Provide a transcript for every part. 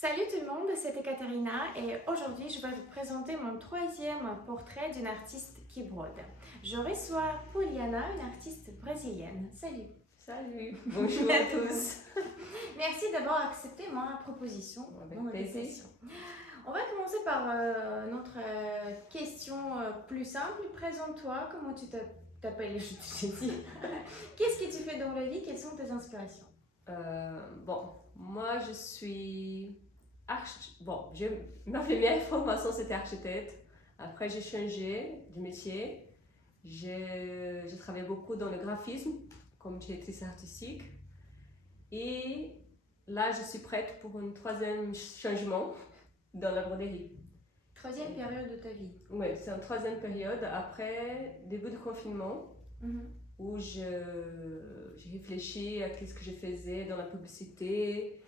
Salut tout le monde, c'est Ekaterina et aujourd'hui je vais vous présenter mon troisième portrait d'une artiste qui brode. Je reçois Poliana, une artiste brésilienne. Salut. Salut, bonjour à tous. Merci d'avoir accepté ma proposition. Avec plaisir. On va commencer par notre question plus simple. Présente-toi, comment tu t'appelles, je t'ai dit. Qu'est-ce que tu fais dans la vie? Quelles sont tes inspirations? Moi je suis ma première formation c'était architecte. Après j'ai changé de métier. J'ai travaillé beaucoup dans le graphisme comme directrice artistique. Et là je suis prête pour un troisième changement dans la broderie. Troisième période de ta vie. Oui, c'est une troisième période après début du confinement. Où j'ai réfléchi à ce que je faisais dans la publicité.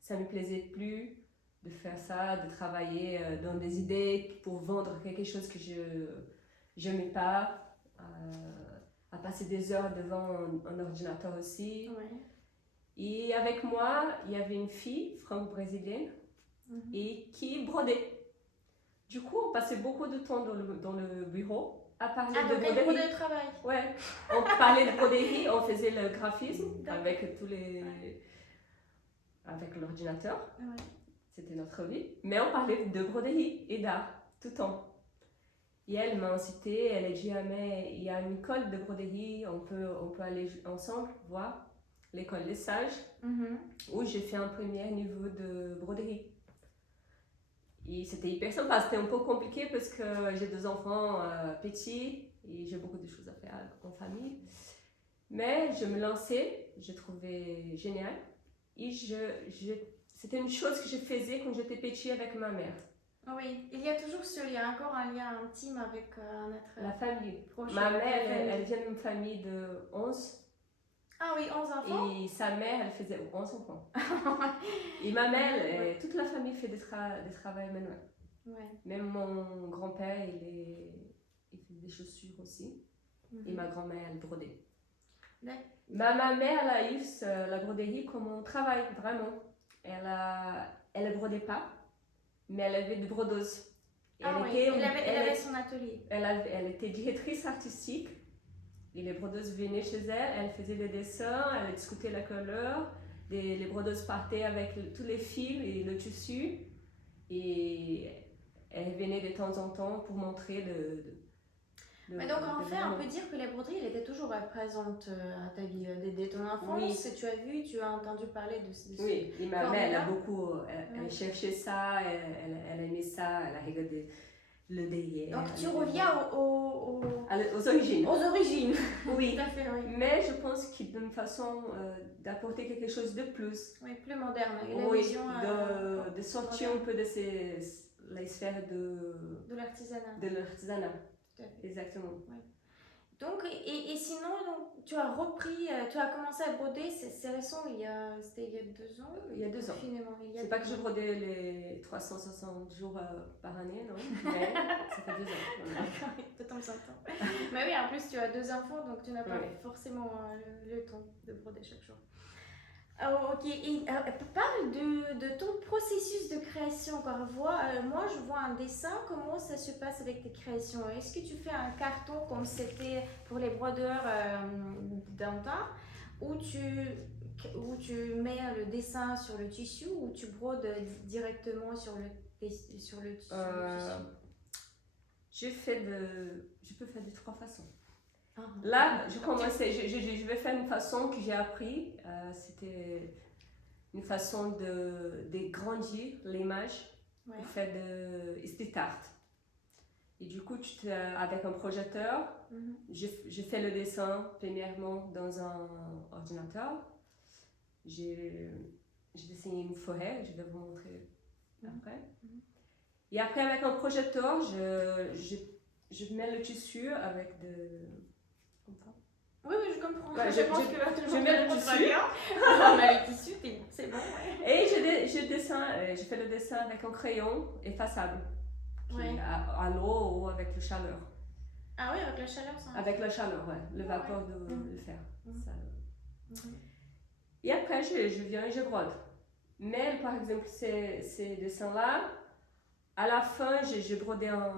Ça ne me plaisait plus de faire ça, de travailler dans des idées pour vendre quelque chose que je n'aimais pas, à passer des heures devant un ordinateur aussi. Ouais. Et avec moi, il y avait une fille franco-brésilienne et qui brodait. Du coup, on passait beaucoup de temps dans le bureau à parler de broderie. De travail. Ouais, on parlait de broderie, on faisait le graphisme avec avec l'ordinateur. Ouais. C'était notre vie. Mais on parlait de broderie et d'art tout le temps. Et elle m'a incité, elle a dit mais il y a une école de broderie, on peut aller ensemble voir l'école des sages, où j'ai fait un premier niveau de broderie. Et c'était hyper sympa, c'était un peu compliqué parce que j'ai deux enfants petits et j'ai beaucoup de choses à faire en famille. Mais je me lançais, je trouvais génial. Et c'était une chose que je faisais quand j'étais petite avec ma mère. Oui, il y a toujours il y a encore un lien intime avec notre la famille. Proche. Ma mère, elle vient d'une famille de 11. Ah oui, 11 enfants. Et sa mère, elle faisait 11 enfants. Et ma mère, toute la famille fait des travaux manuels. Ouais. Même mon grand-père, il fait des chaussures aussi. Et ma grand-mère, elle brodait. Ma mère, elle a eu la broderie comme un travail, vraiment. Elle ne brodait pas, mais elle avait des brodeuses. Elle avait son atelier. Elle était directrice artistique. Et les brodeuses venaient chez elle, elle faisait des dessins, elle discutait la couleur. Les brodeuses partaient avec tous les fils et le tissu. Et elle venait de temps en temps pour montrer Mais donc en fait, on peut dire que la broderie, elle était toujours présente à ta vie dès ton enfance. Oui. Tu as vu, tu as entendu parler de ce. Oui, et ma mère, elle a beaucoup, elle cherchait ça, elle aimait ça, elle a regardé le derrière. Donc tu reviens aux origines. Aux origines. Oui. Tout à fait, oui. Mais je pense qu'il y a une façon d'apporter quelque chose de plus. Oui, plus moderne. Oui, de sortir un peu de les sphères de l'artisanat. De l'artisanat. Exactement. Oui. Donc, et sinon, donc, tu as repris, tu as commencé à broder, c'est récent, c'était il y a 2 ans? Il y a 2 ans. C'est pas que je brodais les 360 jours par année, non? Mais ça fait 2 ans. De temps en temps. Mais oui, en plus tu as 2 enfants, donc tu n'as pas forcément le temps de broder chaque jour. Ok, et parle de ton processus de création. Moi, je vois un dessin, comment ça se passe avec tes créations? Est-ce que tu fais un carton comme c'était pour les brodeurs d'antan, où tu mets le dessin sur le tissu, ou tu brodes directement sur le tissu? Je peux faire de 3 façons. Là, je commençais, je vais faire une façon que j'ai appris. C'était une façon de grandir l'image pour faire de street art. Et du coup, avec un projecteur, je fais le dessin premièrement dans un ordinateur. J'ai dessiné une forêt, je vais vous montrer après. Et après, avec un projecteur, je mets le tissu avec Oui, je comprends. Ouais, je pense que là, tout le monde mets le tissu. On a le tissu, c'est bon. Et je fais le dessin avec un crayon effaçable, à l'eau ou avec la chaleur. Ah oui, avec la chaleur, ça. Avec la chaleur, le vapeur de fer. Et après, je viens et je brode. Mais par exemple, ces dessins-là, à la fin, j'ai brodé en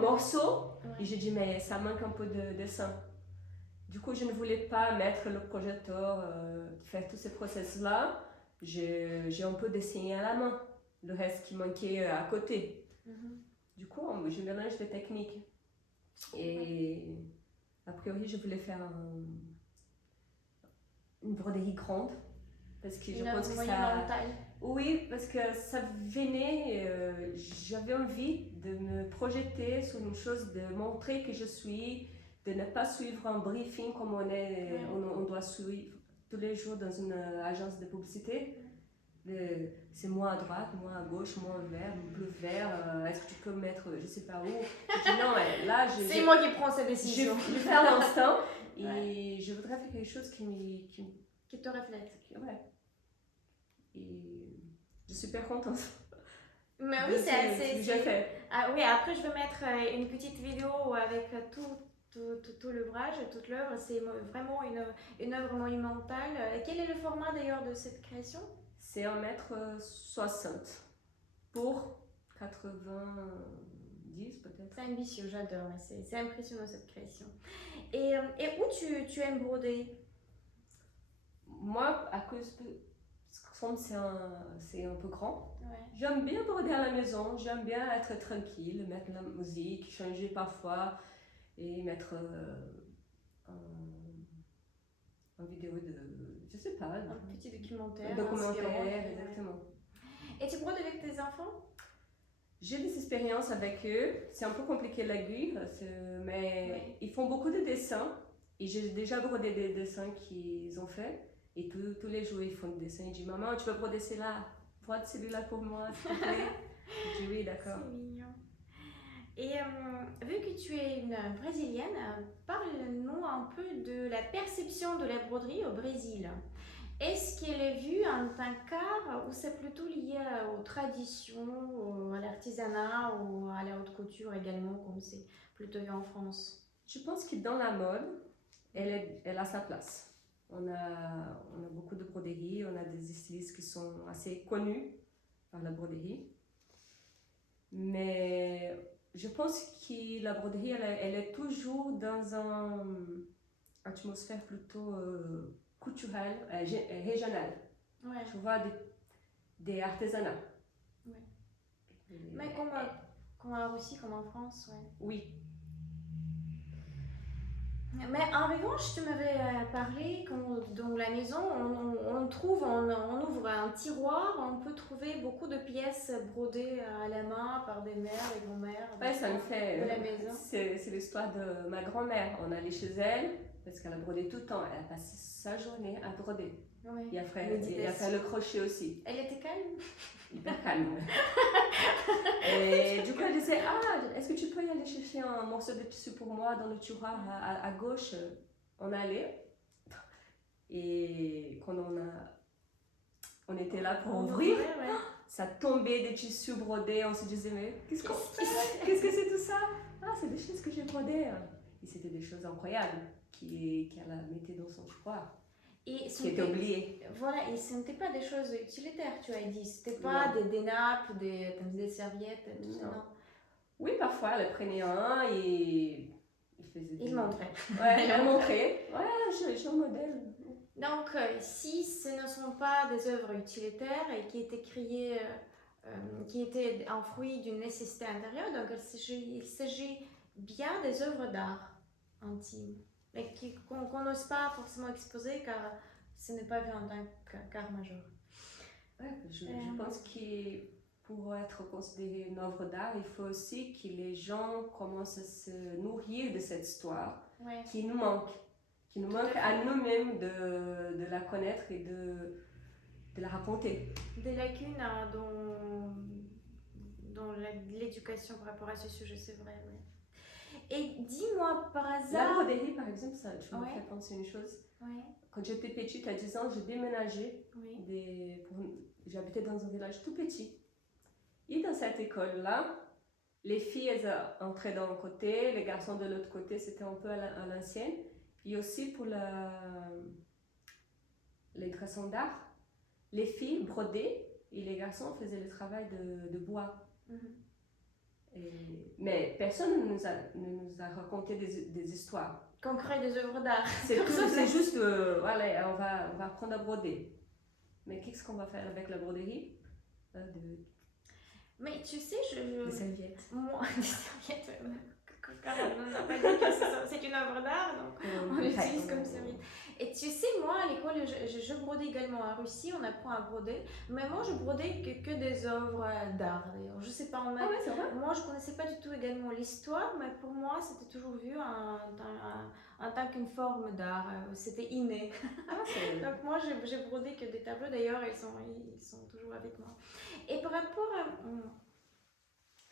morceaux et j'ai dit, mais ça manque un peu de dessin. Du coup, je ne voulais pas mettre le projecteur, faire tous ces process-là. J'ai un peu dessiné à la main, le reste qui manquait à côté. Du coup, je mélange les techniques. Et a priori, je voulais faire une broderie grande. Parce que je pense que ça... Oui, parce que ça venait... j'avais envie de me projeter sur une chose, de montrer que je suis, de ne pas suivre un briefing comme on doit suivre tous les jours dans une agence de publicité. C'est moi à droite, moi à gauche, moi vert, bleu vert, est-ce que tu peux mettre je sais pas où. Je dis non, là c'est moi qui prends cette décision. Je vais faire l'instant et je voudrais faire quelque chose qui te reflète. Ouais. Et je suis super contente. Mais oui, c'est j'ai fait. Ah, oui, après je vais mettre une petite vidéo avec tout l'ouvrage, toute l'œuvre. C'est vraiment une œuvre monumentale. Quel est le format d'ailleurs de cette création? C'est 1,60 m pour 90 peut-être. C'est ambitieux, j'adore, c'est impressionnant cette création. Et où tu aimes broder? Moi, à cause de... c'est un peu grand. Ouais. J'aime bien broder à la maison, j'aime bien être tranquille, mettre la musique, changer parfois et mettre en vidéo de... je sais pas. Un petit documentaire. Un documentaire, exactement. Et tu brodes avec tes enfants? J'ai des expériences avec eux. C'est un peu compliqué l'aiguille, mais ils font beaucoup de dessins. Et j'ai déjà brodé des dessins qu'ils ont fait. Et tous les jours, ils font des dessins. Ils disent, maman, tu peux broder celui-là? Brode celui-là pour moi, s'il te plaît. Je dis, oui, d'accord. C'est mignon. Et vu que tu es une brésilienne, parle-nous un peu de la perception de la broderie au Brésil. Est-ce qu'elle est vue en tant qu'art ou c'est plutôt lié aux traditions, à l'artisanat ou à la haute couture également, comme c'est plutôt vu en France? Je pense que dans la mode, elle a sa place. On a beaucoup de broderies, on a des stylistes qui sont assez connus par la broderie. Mais je pense que la broderie, elle est toujours dans une atmosphère plutôt culturelle, régionale. Ouais. Tu vois, des artisanats. Ouais. Mais comme en Russie, comme en France, ouais. Oui. Mais en revanche, tu m'avais parlé que dans la maison, on ouvre un tiroir, on peut trouver beaucoup de pièces brodées à la main par des mères et grand-mères. Ouais, ça me fait. De la maison. C'est l'histoire de ma grand-mère. On allait chez elle parce qu'elle a brodé tout le temps. Elle a passé sa journée à broder. Ouais. Et après, elle a fait le crochet aussi. Elle était calme? Hyper calme. Et du coup, elle disait, est-ce que tu peux y aller chercher un morceau de tissu pour moi dans le tiroir à gauche? On allait. Et quand on était là pour ouvrir, ça tombait des tissus brodés. On se disait, mais qu'est-ce que c'est tout ça? C'est des choses que j'ai brodées. Et c'était des choses incroyables qu'elle a mis dans son tiroir. Qui était oublié. Voilà, et ce n'était pas des choses utilitaires, tu as dit. C'était pas des nappes, des serviettes, tout ça, non. Oui, parfois, elle prenait un et il faisait Il montrait. Ouais, elle montrait. Ouais, j'ai un modèle. Donc, si ce ne sont pas des œuvres utilitaires et qui étaient créées, qui étaient un fruit d'une nécessité intérieure, donc il s'agit bien des œuvres d'art intime. Mais qu'on n'ose pas forcément exposer car ce n'est pas vu en tant qu'art majeur. Ouais, je pense que pour être considéré une œuvre d'art, il faut aussi que les gens commencent à se nourrir de cette histoire qui nous manque. Qui nous manque à nous-mêmes de la connaître et de la raconter. Des lacunes dans l'éducation par rapport à ce sujet, c'est vrai, oui. Et dis-moi par hasard... La broderie, par exemple, ça, tu me fais penser une chose. Ouais. Quand j'étais petite, à 10 ans, j'ai déménagé. J'habitais dans un village tout petit. Et dans cette école-là, les filles, elles entraient d'un côté, les garçons de l'autre côté, c'était un peu à l'ancienne. Et aussi pour les créations d'art, les filles brodaient et les garçons faisaient le travail de bois. Mais personne ne nous a raconté des histoires. Qu'on crée des œuvres d'art. C'est juste, voilà, on va apprendre à broder. Mais qu'est-ce qu'on va faire avec la broderie? Mais tu sais, Des serviettes. Moi, des serviettes. On n'a pas dit que c'est une œuvre d'art, donc on l'utilise comme serviette. Et tu sais, moi, à l'école, je brodais également en Russie, on apprend à broder. Mais moi, je brodais que des œuvres d'art, d'ailleurs. Je sais pas, Ah ouais, c'est vrai? moi, je connaissais pas du tout également l'histoire, mais pour moi, c'était toujours vu en tant qu'une forme d'art. C'était inné. Donc moi, j'ai brodé que des tableaux, d'ailleurs, ils sont toujours avec moi. Et par rapport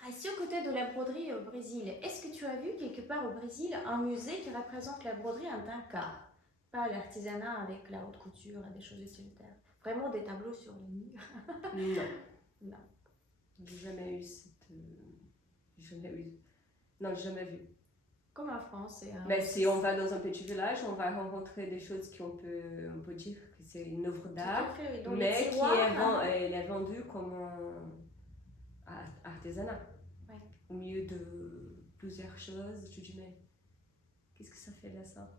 à ce côté de la broderie au Brésil, est-ce que tu as vu quelque part au Brésil un musée qui représente la broderie en tant qu'art? Pas l'artisanat avec la haute couture et des choses utilitaires. Vraiment des tableaux sur les murs. Non. J'ai jamais eu Non, j'ai jamais vu. Comme en France. Si on va dans un petit village, on va rencontrer des choses qu'on peut dire que c'est une œuvre d'art, mais elle est vendue comme un artisanat. Ouais. Au milieu de plusieurs choses, tu dis, mais qu'est-ce que ça fait là, ça?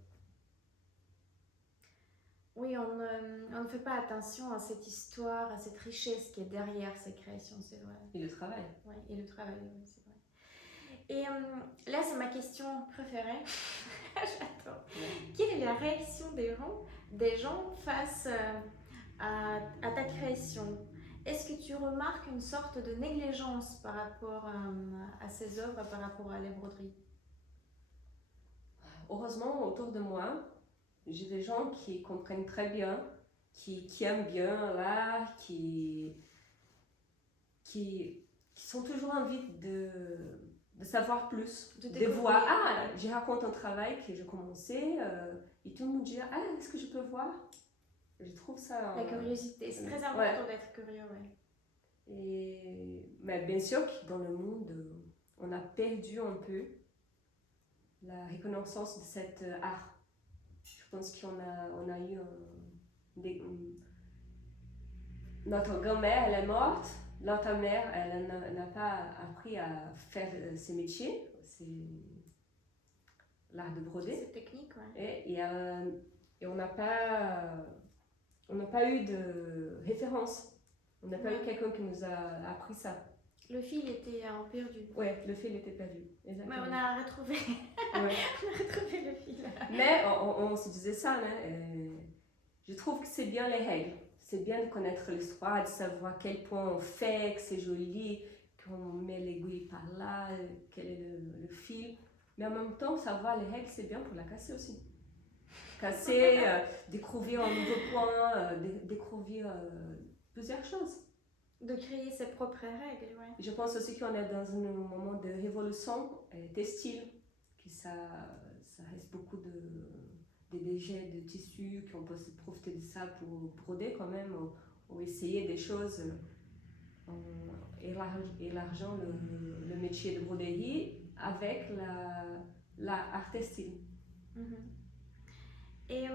Oui, on ne fait pas attention à cette histoire, à cette richesse qui est derrière ces créations, c'est vrai. Et le travail. Oui, et le travail, oui, c'est vrai. Et là, c'est ma question préférée. J'adore. Ouais. Quelle est la réaction des gens face à ta création? Est-ce que tu remarques une sorte de négligence par rapport à ces œuvres, par rapport à la broderie? Heureusement, autour de moi, j'ai des gens qui comprennent très bien, qui aiment bien l'art, qui sont toujours envie de savoir plus, de voir. Je raconte un travail que j'ai commencé et tout le monde dit est-ce que je peux voir? Je trouve ça. La curiosité, c'est très important d'être curieux, Mais bien sûr que dans le monde, on a perdu un peu la reconnaissance de cet art. Je pense qu'on a eu notre grand-mère, elle est morte. Notre mère, elle n'a pas appris à faire ce métier, c'est l'art de broder. C'est technique, ouais. Et on n'a pas eu de référence. On n'a pas eu quelqu'un qui nous a appris ça. Le fil était perdu. Oui, le fil était perdu. Exactement. Mais on a retrouvé. On a retrouvé le fil. Mais on se disait ça, je trouve que c'est bien les règles. C'est bien de connaître l'histoire, de savoir à quel point on fait, que c'est joli, qu'on met l'aiguille par là, quel est le fil. Mais en même temps, savoir les règles, c'est bien pour la casser aussi. Casser, découvrir un nouveau point, découvrir plusieurs choses. De créer ses propres règles, oui. Je pense aussi qu'on est dans un moment de révolution textile, que ça reste beaucoup de déchets de tissus, qu'on peut se profiter de ça pour broder quand même, ou essayer des choses, élargissant le métier de broderie avec l'art textile. Et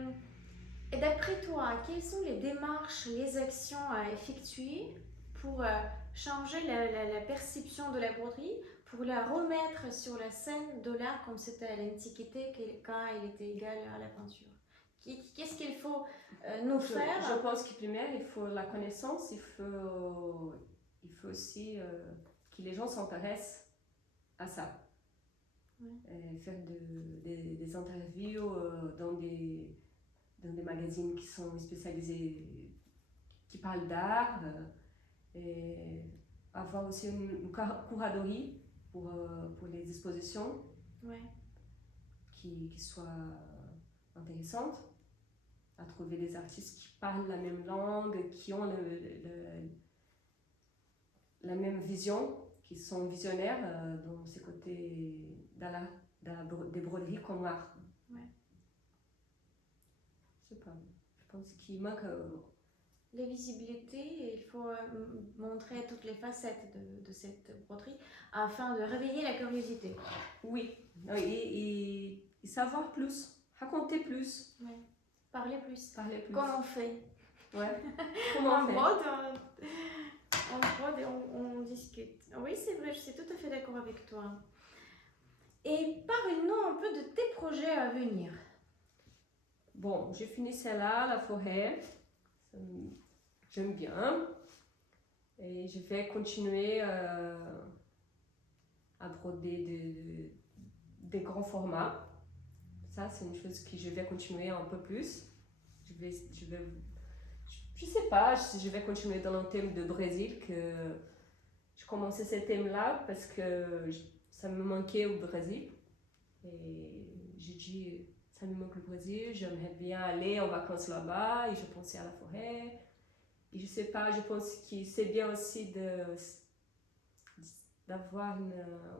d'après toi, quelles sont les démarches, les actions à effectuer pour changer la perception de la broderie, pour la remettre sur la scène de l'art comme c'était à l'Antiquité quand il était égal à la peinture? Qu'est-ce qu'il faut nous faire? Je pense que primaire, il faut la connaissance, il faut aussi que les gens s'intéressent à ça. Faire des interviews dans des magazines qui sont spécialisés, qui parlent d'art, et avoir aussi une curadorie pour les expositions qui soient intéressantes, à trouver des artistes qui parlent la même langue, qui ont la même vision, qui sont visionnaires dans ces côtés des broderies comme art. Je sais pas, je pense qu'il manque la visibilité, il faut montrer toutes les facettes de cette broderie afin de réveiller la curiosité. Oui, et savoir plus, raconter plus. Parler plus. Parler plus. Comment on fait? Ouais. Comment on fait? On brode et on discute. Oui, c'est vrai, je suis tout à fait d'accord avec toi. Et parle-nous un peu de tes projets à venir. Bon, j'ai fini celle-là, la forêt. J'aime bien. Et je vais continuer à broder des grands formats. Ça, c'est une chose que je vais continuer un peu plus. Je sais pas si je vais continuer dans le thème de Brésil, que je commençais ce thème-là parce que ça me manquait au Brésil. Et j'ai dit, ça me manque le Brésil, j'aimerais bien aller en vacances là-bas, et je pensais à la forêt. Et je sais pas, je pense que c'est bien aussi d'avoir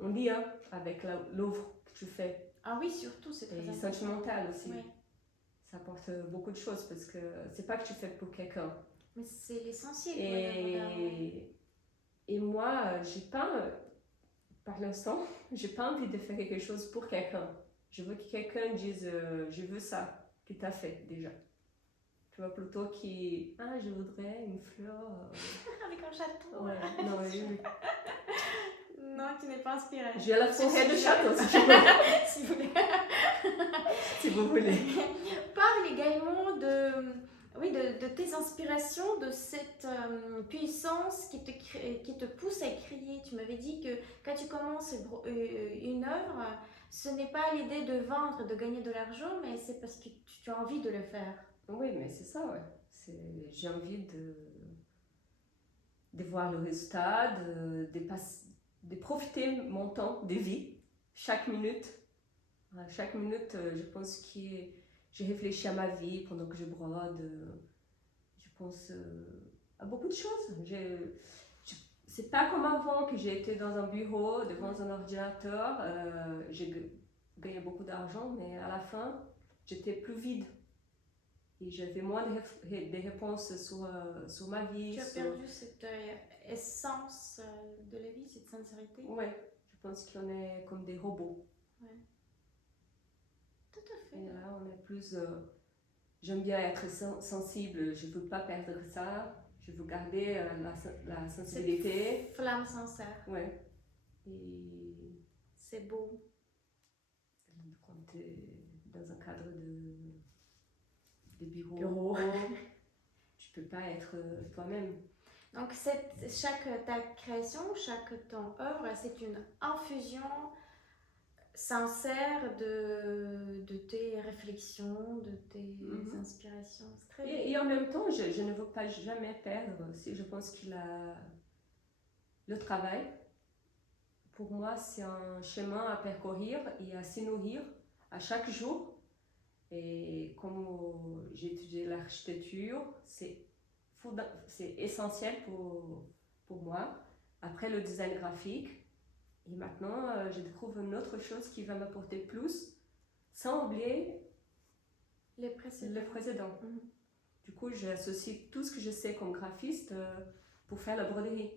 un lien avec l'œuvre que tu fais. Ah oui, surtout, c'est très important. Et sentimental aussi. Oui. Ça apporte beaucoup de choses parce que c'est pas que tu fais pour quelqu'un. Mais c'est l'essentiel. Et moi, j'ai pas, par l'instant, j'ai pas envie de faire quelque chose pour quelqu'un. Je veux que quelqu'un dise, je veux ça que tu as fait déjà. Tu vois, plutôt je voudrais une fleur. Avec un château. Ouais, non, oui. Non, tu n'es pas inspirée. J'ai la forêt de château, si tu veux. Si vous voulez. Si vous voulez. Parle également de tes inspirations, de cette puissance qui te pousse à créer. Tu m'avais dit que quand tu commences une œuvre, ce n'est pas l'idée de vendre, de gagner de l'argent, mais c'est parce que tu as envie de le faire. Oui, mais c'est ça, ouais. J'ai envie de voir le résultat, de profiter mon temps de vie, chaque minute. Chaque minute, je pense que j'ai réfléchi à ma vie pendant que je brode. Je pense à beaucoup de choses. C'est pas comme avant que j'ai été dans un bureau, devant un ordinateur. J'ai gagné beaucoup d'argent, mais à la fin, j'étais plus vide. Et j'avais moins de réponses sur ma vie. Tu as perdu cette essence de la vie, cette sincérité? Oui, je pense qu'on est comme des robots. Ouais. Tout à fait. Et là, on est plus... j'aime bien être sensible, je ne veux pas perdre ça. Je veux garder la sensibilité. Cette flamme sincère. Oui. Et... C'est beau. Quand tu es dans un cadre de bureau, tu peux pas être toi-même. Donc ta création, chaque ton œuvre, c'est une infusion sincère de tes réflexions, de tes inspirations. C'est très et en même temps, je ne veux pas jamais perdre. Je pense que le travail, pour moi, c'est un chemin à parcourir et à se nourrir à chaque jour. Et comme j'ai étudié l'architecture, c'est essentiel pour moi. Après le design graphique, et maintenant je découvre une autre chose qui va m'apporter plus, sans oublier les précédents. Du coup, j'associe tout ce que je sais comme graphiste pour faire la broderie.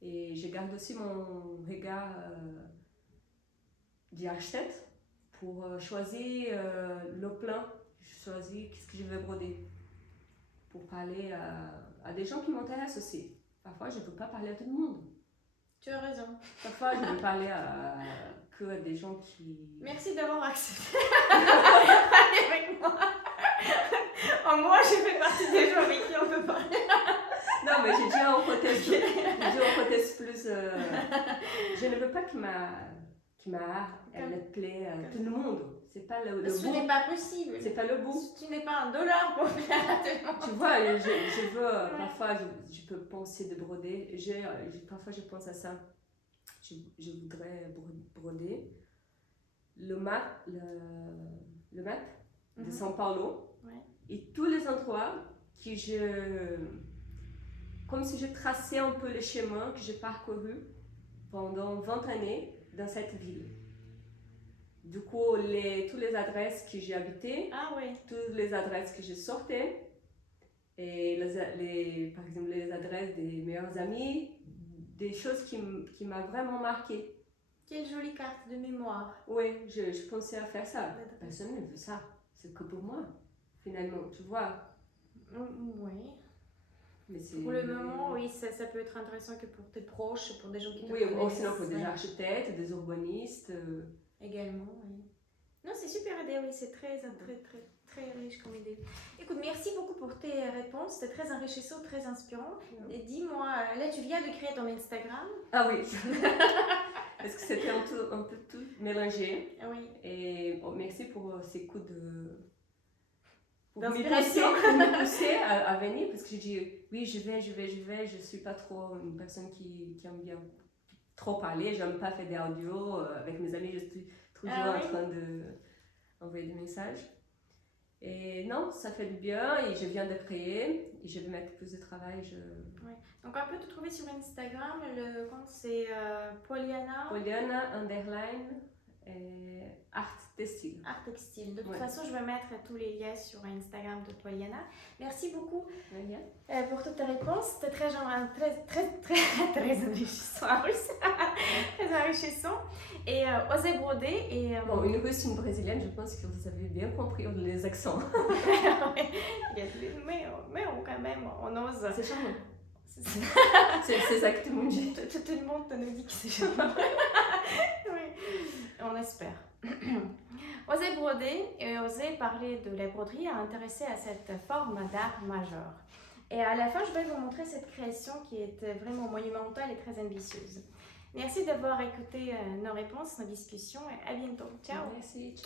Et je garde aussi mon regard d'architecte pour choisir le plan. Je choisis qu'est-ce que je vais broder pour parler à des gens qui m'intéressent aussi. Parfois, je ne peux pas parler à tout le monde. Tu as raison. Parfois, je veux parler que à des gens qui... Merci d'avoir accepté d'aller avec moi. Moi, je fais partie des gens avec qui on peut parler. Non, mais j'ai dit en contexte plus... je ne veux pas que ma art, elle plaît à tout le monde. C'est pas le Ce n'est pas possible. C'est pas le bout. Tu n'es pas $1 pour plaire à tout le monde. Tu vois, je veux... Parfois, je peux penser de broder. Parfois, je pense à ça. Je voudrais broder le map de São Paulo. Ouais. Et tous les endroits comme si je traçais un peu le chemin que j'ai parcouru pendant 20 années dans cette ville. Du coup, toutes les adresses que j'ai habitées, toutes les adresses que je sortais, et par exemple les adresses des meilleurs amis, des choses qui m'ont vraiment marqué. Quelle jolie carte de mémoire. Oui, je pensais à faire ça. Personne ne veut ça. C'est que pour moi, finalement, tu vois. Oui. Mais Pour le moment, oui, ça peut être intéressant que pour tes proches, pour des gens qui te Oui, connaissent. sinon pour des Ouais. architectes, des urbanistes. Également, oui. Non, c'est super idée, oui, c'est très riche comme idée. Écoute, merci beaucoup pour tes réponses, c'était très enrichissant, très inspirant. Et dis-moi, là tu viens de créer ton Instagram. Ah oui, parce que c'était un peu tout mélangé. Oui. Et merci pour ces coups de... Pour d'inspiration. me pousser à venir, parce que j'ai dit, oui, je vais. Je suis pas trop une personne qui aime bien trop parler, j'aime pas faire des audios. Avec mes amis, je suis toujours en train d'envoyer des messages. Et non, ça fait du bien et je viens de créer et je vais mettre plus de travail. Ouais. Donc on peut te trouver sur Instagram, le compte c'est Poliana. Poliana underline art textile. Art textile. De toute façon, je vais mettre tous les liens sur Instagram de Poliana. Merci beaucoup pour toutes tes réponses. C'était très enrichissant. Très enrichissant. Et osez broder. Et, bon, une Russe, une Brésilienne, je pense que vous avez bien compris les accents. mais quand même, on ose. C'est charmant. C'est exactement dit. Tout le monde nous dit que c'est charmant. Oui, on espère. Oser broder et oser parler de la broderie a intéressé à cette forme d'art majeur. Et à la fin, je vais vous montrer cette création qui est vraiment monumentale et très ambitieuse. Merci d'avoir écouté nos réponses, nos discussions et à bientôt. Ciao. Merci.